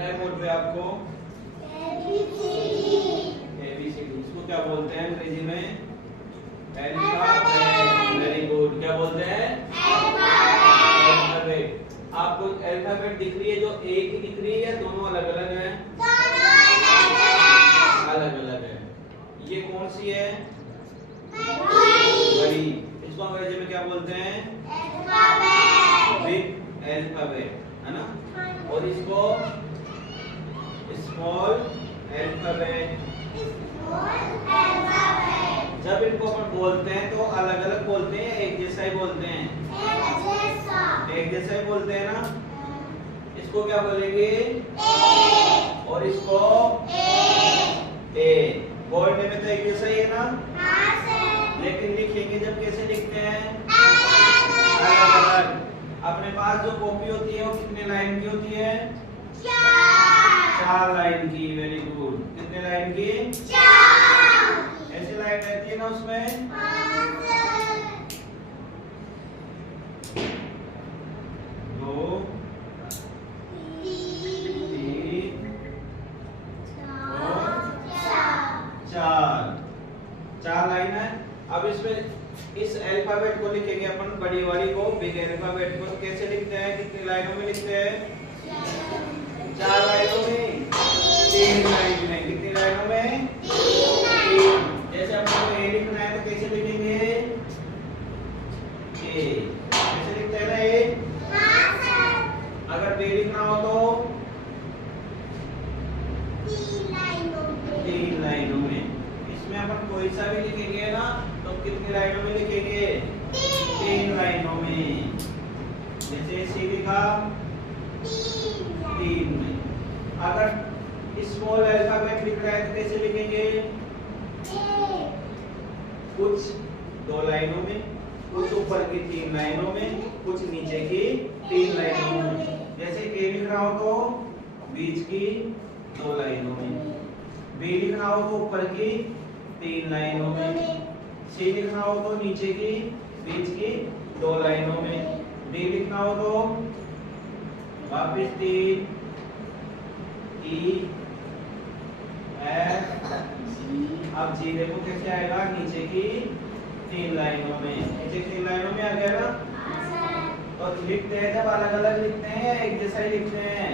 रहा है बोर्ड पे आपको? ABCD। इसको क्या बोलते हैं अंग्रेजी में? अल्फाबेट। Very good. क्या बोलते हैं? अल्फाबेट। आपको अल्फाबेट दिख रही है जो एक ही दिख रही है या दोनों अलग अलग है? अलग अलग है। ये कौन सी है? बड़ी। इसको अंग्रेजी में क्या बोलते हैं? बिग अल्फाबेट, है ना? और इसको स्मॉल अल्फाबेट। जब इनको अपन बोलते हैं तो अलग अलग बोलते हैं, एक जैसा ही बोलते हैं? एक जैसा ही बोलते हैं ना? इसको क्या बोलेंगे? और इसको ए। बोलने में तो एक जैसा ही है ना? लेकिन लिखेंगे जब कैसे लिखते हैं? अलग अलग। अपने पास जो कॉपी होती है वो कितने लाइन की होती है? 4 लाइन की। Very good. कितने लाइन की? 4। ऐसी लाइन रहती है ना उसमें? 2 3 और 4 लाइन है। अब इसमें इस अल्फाबेट को लिखेंगे अपन, बड़ी वाली को, बिग अल्फाबेट को कैसे लिखते हैं? कितनी लाइनों में लिखते हैं? 4 लाइनों में? 3 लाइन में। कितनी लाइनों में? 3। जैसे अपन को ए लिखना है तो कैसे लिखेंगे? ए। कैसे लिखते हैं ना ए? अगर बी लिखना हो तो 3 लाइनों में। इसमें अपन कोई सा भी लिखेंगे ना तो कितनी लाइनों में लिखेंगे? 3 लाइनों में। जैसे सी लिखा 3 में। अगर स्मॉल अल्फाबेट लिख रहा है तो कैसे लिखेंगे? कुछ 2 लाइनों में, कुछ ऊपर की 3 लाइनों में, कुछ नीचे की 3 लाइनों में। जैसे ए लिखना हो तो बीच की 2 लाइनों में, बी लिखना हो तो ऊपर की 3 लाइनों में, सी लिखना हो तो नीचे की बीच की 2 लाइनों में, डी लिखना हो तो वापस 3, ई, एफ, अब जी देखो कैसे आएगा? नीचे की 3 लाइनों में। नीचे 3 लाइनों में आ गया ना? तो लिखते हैं जब अलग अलग लिखते हैं या एक जैसा ही लिखते हैं?